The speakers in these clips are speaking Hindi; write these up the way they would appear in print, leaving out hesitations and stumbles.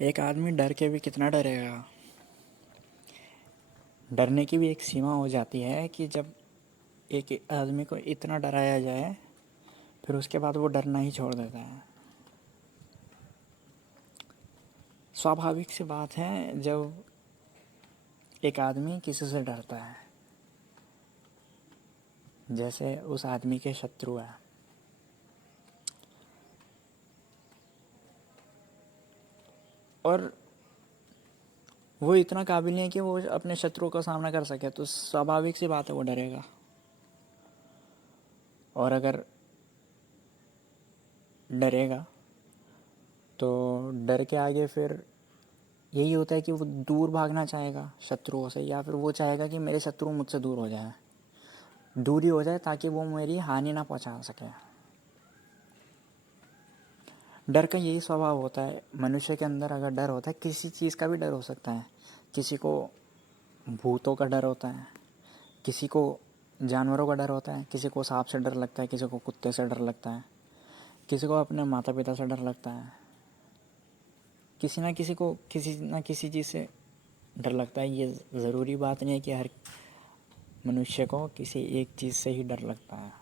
एक आदमी डर के भी कितना डरेगा। डरने की भी एक सीमा हो जाती है कि जब एक आदमी को इतना डराया जाए फिर उसके बाद वो डरना ही छोड़ देता है। स्वाभाविक सी बात है जब एक आदमी किसी से डरता है, जैसे उस आदमी के शत्रु है और वो इतना काबिल नहीं है कि वो अपने शत्रु का सामना कर सके, तो स्वाभाविक सी बात है वो डरेगा। और अगर डरेगा तो डर के आगे फिर यही होता है कि वो दूर भागना चाहेगा शत्रुओं से, या फिर वो चाहेगा कि मेरे शत्रु मुझसे दूर हो जाए, दूरी हो जाए, ताकि वो मेरी हानि ना पहुंचा सके। डर का यही स्वभाव होता है मनुष्य के अंदर। अगर डर होता है, किसी चीज़ का भी डर हो सकता है। किसी को भूतों का डर होता है, किसी को जानवरों का डर होता है, किसी को सांप से डर लगता है, किसी को कुत्ते से डर लगता है, किसी को अपने माता पिता से डर लगता है, किसी ना किसी को किसी ना किसी चीज़ से डर लगता है। ये ज़रूरी बात नहीं है कि हर मनुष्य को किसी एक चीज़ से ही डर लगता है।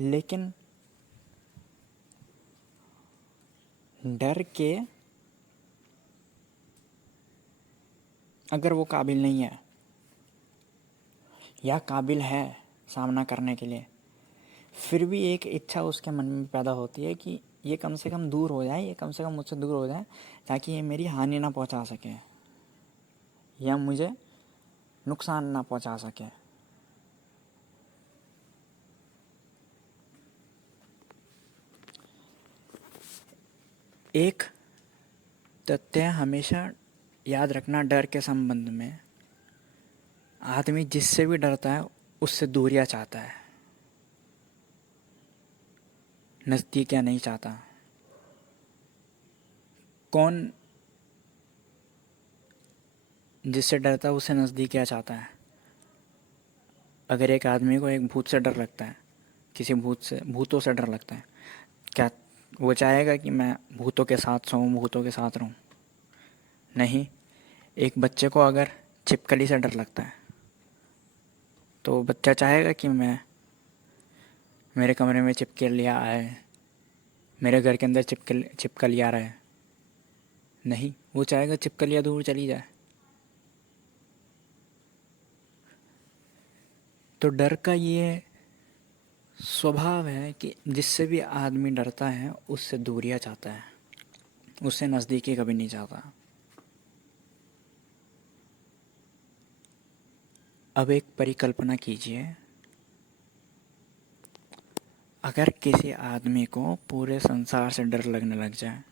लेकिन डर के अगर वो काबिल नहीं है या काबिल है सामना करने के लिए, फिर भी एक इच्छा उसके मन में पैदा होती है कि ये कम से कम दूर हो जाए, ये कम से कम मुझसे दूर हो जाए, ताकि ये मेरी हानि ना पहुंचा सके या मुझे नुकसान ना पहुंचा सके। एक तथ्य हमेशा याद रखना डर के संबंध में, आदमी जिससे भी डरता है उससे दूरियां चाहता है, नज़दीकियां नहीं चाहता। कौन जिससे डरता है उससे नज़दीकियां चाहता है। अगर एक आदमी को एक भूत से डर लगता है, किसी भूतों से डर लगता है, क्या वो चाहेगा कि मैं भूतों के साथ सोऊं, भूतों के साथ रहूं? नहीं। एक बच्चे को अगर छिपकली से डर लगता है तो बच्चा चाहेगा कि मैं मेरे कमरे में छिपकलियाँ आए, मेरे घर के अंदर छिपकलियाँ रहे? नहीं, वो चाहेगा छिपकलियाँ दूर चली जाए। तो डर का ये स्वभाव है कि जिससे भी आदमी डरता है उससे दूरियां चाहता है, उससे नज़दीकी कभी नहीं चाहता। अब एक परिकल्पना कीजिए, अगर किसी आदमी को पूरे संसार से डर लगने लग जाए,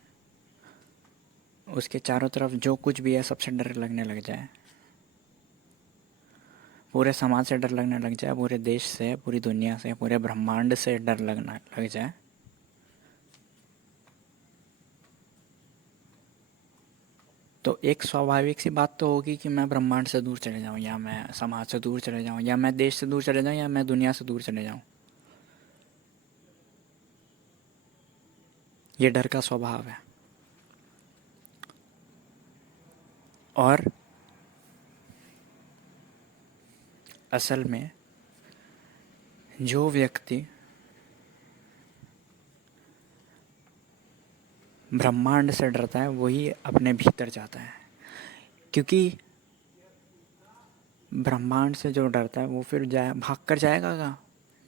उसके चारों तरफ जो कुछ भी है सबसे डर लगने लग जाए, पूरे समाज से डर लगने लग जाए, पूरे देश से, पूरी दुनिया से, पूरे ब्रह्मांड से डर लगना लग जाए, तो एक स्वाभाविक सी बात तो होगी कि मैं ब्रह्मांड से दूर चले जाऊं, या मैं समाज से दूर चले जाऊं, या मैं देश से दूर चले जाऊं, या मैं दुनिया से दूर चले जाऊं। ये डर का स्वभाव है। और असल में जो व्यक्ति ब्रह्मांड से डरता है वही अपने भीतर जाता है, क्योंकि ब्रह्मांड से जो डरता है वो फिर जाए भाग कर जाएगा कहाँ?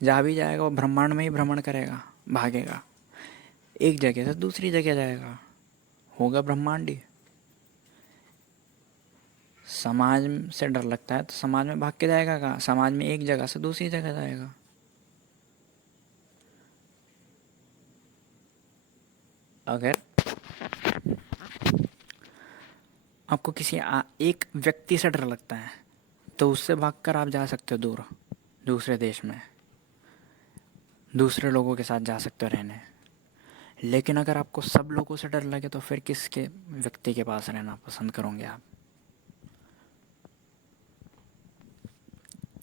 जा भी जाएगा वो ब्रह्मांड में ही भ्रमण करेगा, भागेगा, एक जगह से दूसरी जगह जाएगा, होगा ब्रह्मांड ही। समाज से डर लगता है तो समाज में भाग के जाएगा कहाँ? समाज में एक जगह से दूसरी जगह जाएगा। अगर आपको एक व्यक्ति से डर लगता है तो उससे भागकर आप जा सकते हो दूर, दूसरे देश में, दूसरे लोगों के साथ जा सकते हो रहने। लेकिन अगर आपको सब लोगों से डर लगे तो फिर किसके व्यक्ति के पास रहना पसंद करोगे आप?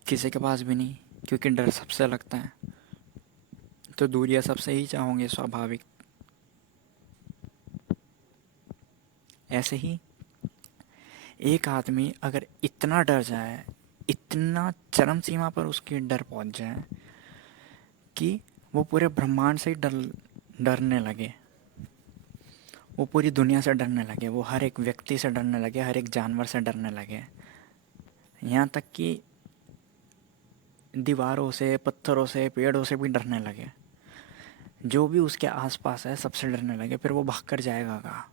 किसी के पास भी नहीं, क्योंकि डर सबसे लगता है। तो दूरियां सबसे ही चाहोगे, स्वाभाविक। ऐसे ही एक आदमी अगर इतना डर जाए, इतना चरम सीमा पर उसकी डर पहुंच जाए कि वो पूरे ब्रह्मांड से ही डरने लगे, वो पूरी दुनिया से डरने लगे, वो हर एक व्यक्ति से डरने लगे, हर एक जानवर से डरने लगे, यहाँ तक कि दीवारों से, पत्थरों से, पेड़ों से भी डरने लगे, जो भी उसके आसपास है सबसे डरने लगे, फिर वो भाग कर जाएगा कहाँ?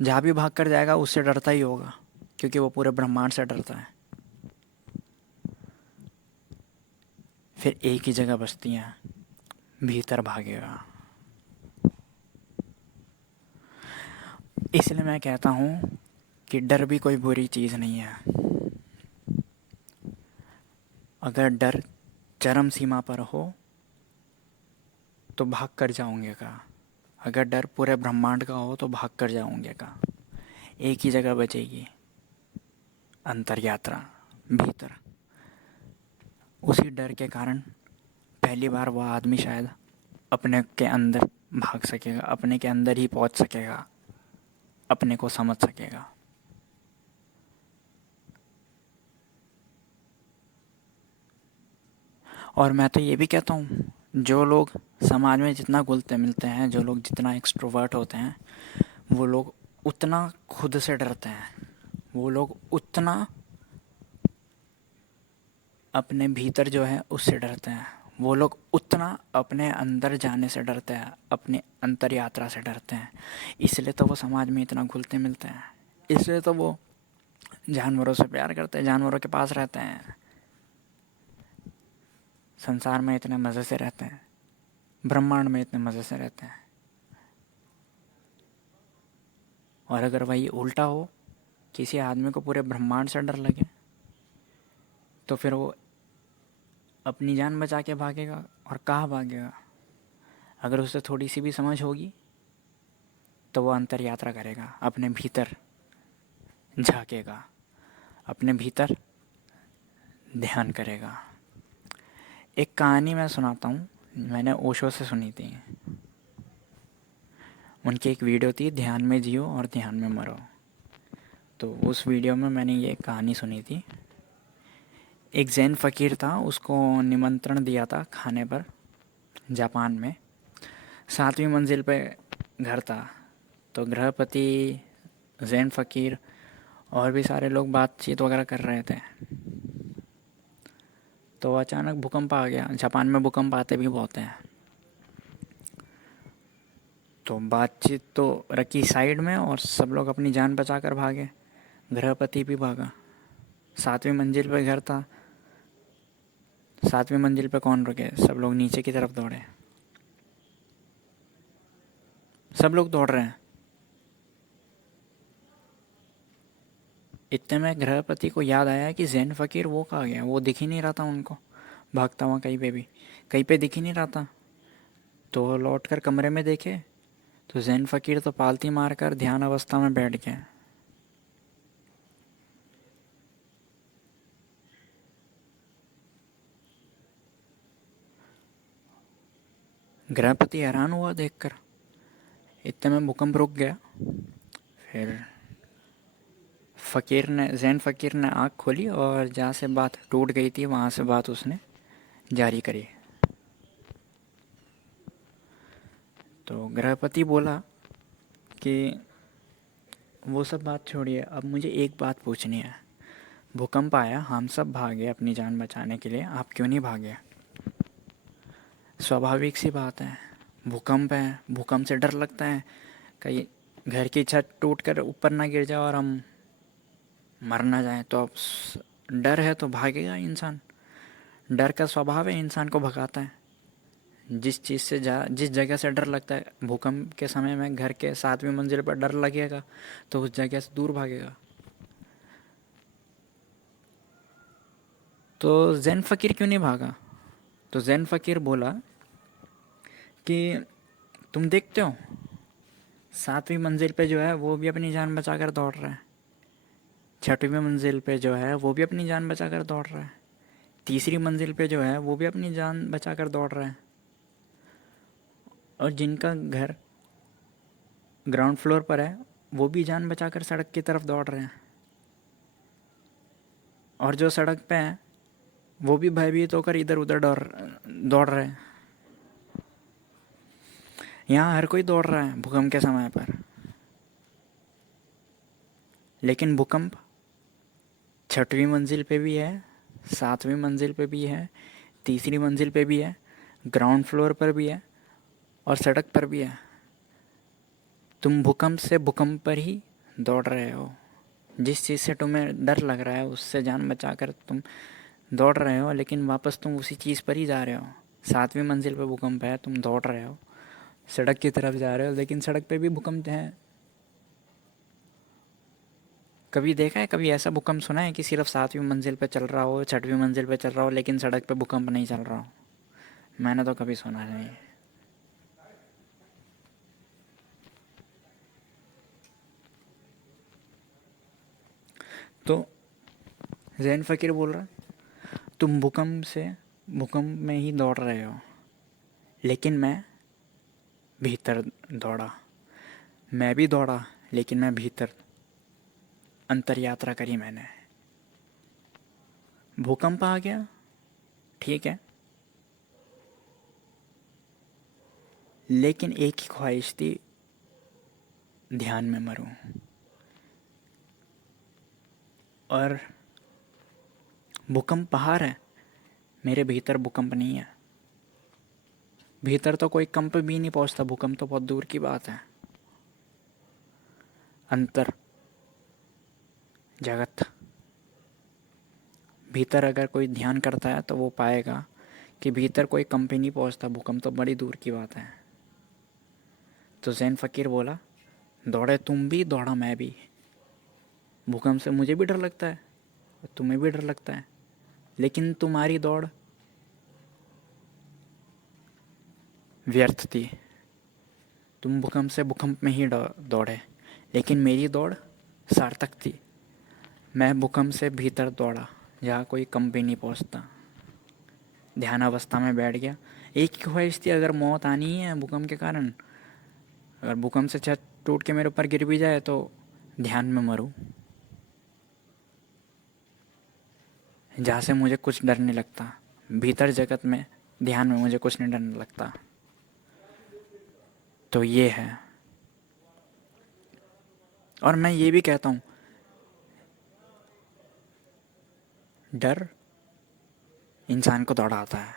जहाँ भी भाग कर जाएगा उससे डरता ही होगा, क्योंकि वो पूरे ब्रह्मांड से डरता है। फिर एक ही जगह बचती हैं, भीतर भागेगा। इसलिए मैं कहता हूँ कि डर भी कोई बुरी चीज़ नहीं है। अगर डर चरम सीमा पर हो तो भाग कर जाओगे कहाँ? अगर डर पूरे ब्रह्मांड का हो तो भाग कर जाओगे कहाँ? एक ही जगह बचेगी, अंतर यात्रा, भीतर। उसी डर के कारण पहली बार वह आदमी शायद अपने के अंदर भाग सकेगा, अपने के अंदर ही पहुंच सकेगा, अपने को समझ सकेगा। और मैं तो ये भी कहता हूँ, जो लोग समाज में जितना घुलते मिलते हैं, जो लोग जितना एक्सट्रोवर्ट होते हैं, वो लोग उतना खुद से डरते हैं, वो लोग उतना अपने भीतर जो है उससे डरते हैं, वो लोग उतना अपने अंदर जाने से डरते हैं, अपने अंतर यात्रा से डरते हैं। इसलिए तो वो समाज में इतना घुलते मिलते हैं, इसलिए तो वो जानवरों से प्यार करते हैं, जानवरों के पास रहते हैं, संसार में इतने मज़े से रहते हैं, ब्रह्मांड में इतने मज़े से रहते हैं। और अगर वही उल्टा हो, किसी आदमी को पूरे ब्रह्मांड से डर लगे, तो फिर वो अपनी जान बचा के भागेगा, और कहाँ भागेगा? अगर उसे थोड़ी सी भी समझ होगी तो वो अंतर यात्रा करेगा, अपने भीतर झांकेगा, अपने भीतर ध्यान करेगा। एक कहानी मैं सुनाता हूँ, मैंने ओशो से सुनी थी। उनकी एक वीडियो थी, ध्यान में जियो और ध्यान में मरो। तो उस वीडियो में मैंने ये कहानी सुनी थी। एक जैन फ़कीर था, उसको निमंत्रण दिया था खाने पर, जापान में। 7वीं मंजिल पे घर था। तो गृहपति, जैन फ़कीर और भी सारे लोग बातचीत वगैरह कर रहे थे। तो अचानक भूकंप आ गया। जापान में भूकंप आते भी बहुत हैं। तो बातचीत तो रखी साइड में और सब लोग अपनी जान बचा कर भागे। गृहपति भी भागा। 7वीं मंजिल पे घर था। 7वीं मंजिल पे कौन रुके? सब लोग नीचे की तरफ दौड़े। सब लोग दौड़ रहे हैं। इतने में गृहपति को याद आया कि जैन फ़कीर वो कहाँ गया, वो दिख ही नहीं रहा था उनको, भागता हुआ कहीं पे दिख ही नहीं रहा था। तो लौट कर कमरे में देखे तो जैन फ़कीर तो पालती मारकर ध्यान अवस्था में बैठ गए। गृहपति हैरान हुआ देखकर। इतने में भूकंप रुक गया। फिर जैन फ़कीर ने आँख खोली और जहाँ से बात टूट गई थी वहाँ से बात उसने जारी करी। तो गृहपति बोला कि वो सब बात छोड़िए, अब मुझे एक बात पूछनी है। भूकंप आया, हम सब भागे अपनी जान बचाने के लिए, आप क्यों नहीं भागे? स्वाभाविक सी बात है, भूकंप है, भूकंप से डर लगता है, कहीं घर की छत टूट कर ऊपर ना गिर जाए और हम मर ना जाए। तो अब डर है तो भागेगा इंसान। डर का स्वभाव है, इंसान को भगाता है। जिस जगह से डर लगता है, भूकंप के समय में घर के 7वीं मंजिल पर डर लगेगा तो उस जगह से दूर भागेगा। तो जैन फ़कीर क्यों नहीं भागा? तो जैन फ़कीर बोला कि तुम देखते हो 7वीं मंजिल पे जो है वो भी अपनी जान बचा कर दौड़ रहा है, 6वीं मंजिल पे जो है वो भी अपनी जान बचा कर दौड़ रहा है, तीसरी मंजिल पे जो है वो भी अपनी जान बचाकर दौड़ रहा है, और जिनका घर ग्राउंड फ्लोर पर है वो भी जान बचाकर सड़क की तरफ दौड़ रहे हैं, और जो सड़क पे हैं वो भी भयभीत होकर इधर उधर दौड़ रहे हैं। यहाँ हर कोई दौड़ रहा है भूकंप के समय पर, लेकिन भूकंप छठवीं मंजिल पे भी है, सातवीं मंजिल पे भी है, तीसरी मंजिल पे भी है, ग्राउंड फ्लोर पर भी है, और सड़क पर भी है। तुम भूकंप से भूकंप पर ही दौड़ रहे हो। जिस चीज़ से तुम्हें डर लग रहा है उससे जान बचाकर तुम दौड़ रहे हो, लेकिन वापस तुम उसी चीज़ पर ही जा रहे हो। सातवीं मंजिल पे भूकंप है, तुम दौड़ रहे हो, सड़क की तरफ जा रहे हो, लेकिन सड़क पे भी भूकंप है। कभी देखा है, कभी ऐसा भूकंप सुना है कि सिर्फ सातवीं मंजिल पे चल रहा हो, छठवीं मंजिल पे चल रहा हो, लेकिन सड़क पे भूकंप नहीं चल रहा हो? मैंने तो कभी सुना नहीं। तो जैन फ़कीर बोल रहा, तुम भूकंप में ही दौड़ रहे हो, लेकिन मैं भीतर दौड़ा। मैं भी दौड़ा, लेकिन मैं भीतर अंतर यात्रा करी मैंने। भूकंप आ गया, ठीक है, लेकिन एक ही ख्वाहिश थी, ध्यान में मरूं। और भूकंप बाहर है, मेरे भीतर भूकंप नहीं है। भीतर तो कोई कंप भी नहीं पहुंचता, भूकंप तो बहुत दूर की बात है। अंतर जगत, भीतर अगर कोई ध्यान करता है तो वो पाएगा कि भीतर कोई कंप ही नहीं पहुंचता, भूकंप तो बड़ी दूर की बात है। तो जैन फ़कीर बोला, दौड़े तुम भी, दौड़ा मैं भी। भूकंप से मुझे भी डर लगता है, और तुम्हें भी डर लगता है, लेकिन तुम्हारी दौड़ व्यर्थ थी। तुम भूकंप से भूकंप में ही दौड़े, लेकिन मेरी दौड़ सार्थक थी। मैं भूकंप से भीतर दौड़ा, जहाँ कोई कंप भी नहीं पहुँचता। ध्यान अवस्था में बैठ गया। एक ही ख्वाहिश थी, अगर मौत आनी ही है भूकंप के कारण, अगर भूकंप से छत टूट के मेरे ऊपर गिर भी जाए तो ध्यान में मरूं, जहाँ से मुझे कुछ डर नहीं लगता। भीतर जगत में, ध्यान में मुझे कुछ नहीं डरने लगता। तो ये है। और मैं ये भी कहता हूँ, डर इंसान को दौड़ाता है,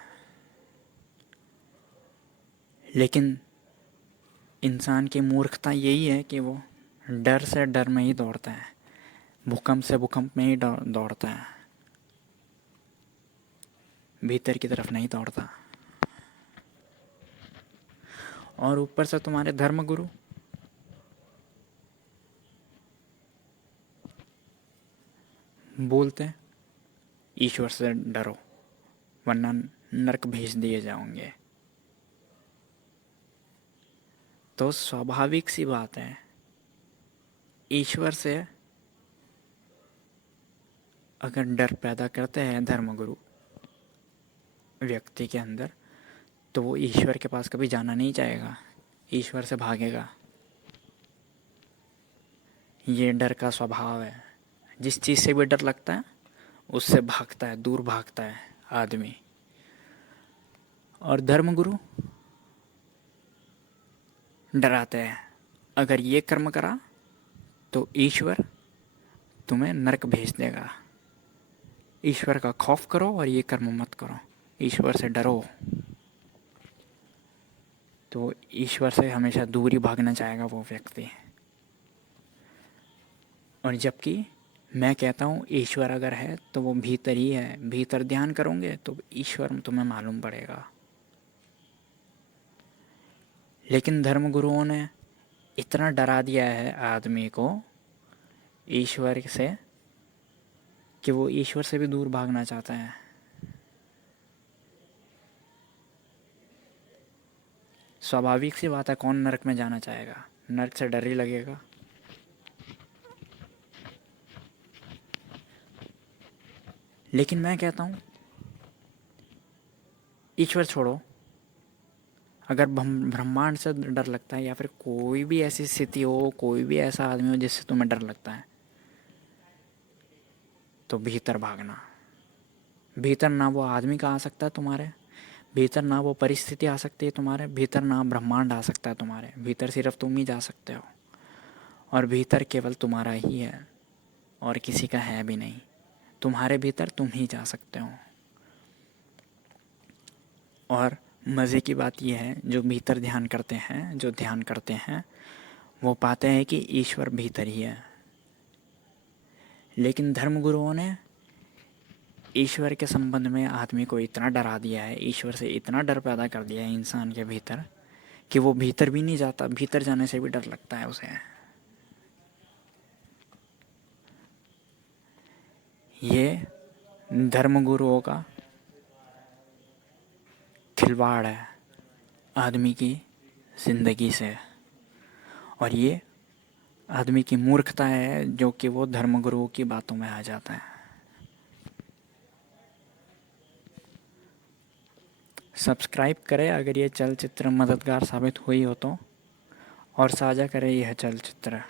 लेकिन इंसान की मूर्खता यही है कि वो डर से डर में ही दौड़ता है, भूकंप से भूकंप में ही दौड़ता है, भीतर की तरफ नहीं दौड़ता। और ऊपर से तुम्हारे धर्मगुरु बोलते हैं, ईश्वर से डरो वरना नरक भेज दिए जाओगे। तो स्वाभाविक सी बात है, ईश्वर से अगर डर पैदा करते हैं धर्मगुरु व्यक्ति के अंदर, तो वो ईश्वर के पास कभी जाना नहीं चाहेगा, ईश्वर से भागेगा। ये डर का स्वभाव है। जिस चीज़ से भी डर लगता है उससे भागता है, दूर भागता है आदमी। और धर्मगुरु डराते हैं, अगर ये कर्म करा तो ईश्वर तुम्हें नरक भेज देगा। ईश्वर का खौफ करो और ये कर्म मत करो, ईश्वर से डरो। तो ईश्वर से हमेशा दूर ही भागना चाहेगा वो व्यक्ति। और जबकि मैं कहता हूँ ईश्वर अगर है तो वो भीतर ही है, भीतर ध्यान करोगे तो ईश्वर तुम्हें मालूम पड़ेगा। लेकिन धर्मगुरुओं ने इतना डरा दिया है आदमी को ईश्वर से कि वो ईश्वर से भी दूर भागना चाहता है। स्वाभाविक सी बात है, कौन नरक में जाना चाहेगा, नरक से डर ही लगेगा। लेकिन मैं कहता हूँ ईश्वर छोड़ो, अगर ब्रह्मांड से डर लगता है या फिर कोई भी ऐसी स्थिति हो, कोई भी ऐसा आदमी हो जिससे तुम्हें डर लगता है, तो भीतर भागना। भीतर ना वो आदमी का आ सकता है तुम्हारे भीतर, ना वो परिस्थिति आ सकती है तुम्हारे भीतर, ना ब्रह्मांड आ सकता है तुम्हारे भीतर, सिर्फ तुम ही जा सकते हो। और भीतर केवल तुम्हारा ही है और किसी का है भी नहीं। तुम्हारे भीतर तुम ही जा सकते हो। और मज़े की बात यह है, जो भीतर ध्यान करते हैं, जो ध्यान करते हैं, वो पाते हैं कि ईश्वर भीतर ही है। लेकिन धर्मगुरुओं ने ईश्वर के संबंध में आदमी को इतना डरा दिया है, ईश्वर से इतना डर पैदा कर दिया है इंसान के भीतर, कि वो भीतर भी नहीं जाता। भीतर जाने से भी डर लगता है उसे। ये धर्मगुरुओं का खिलवाड़ है आदमी की ज़िंदगी से। और ये आदमी की मूर्खता है जो कि वो धर्मगुरुओं की बातों में आ जाता है। सब्सक्राइब करें अगर ये चलचित्र मददगार साबित हुई हो तो, और साझा करें यह चलचित्र।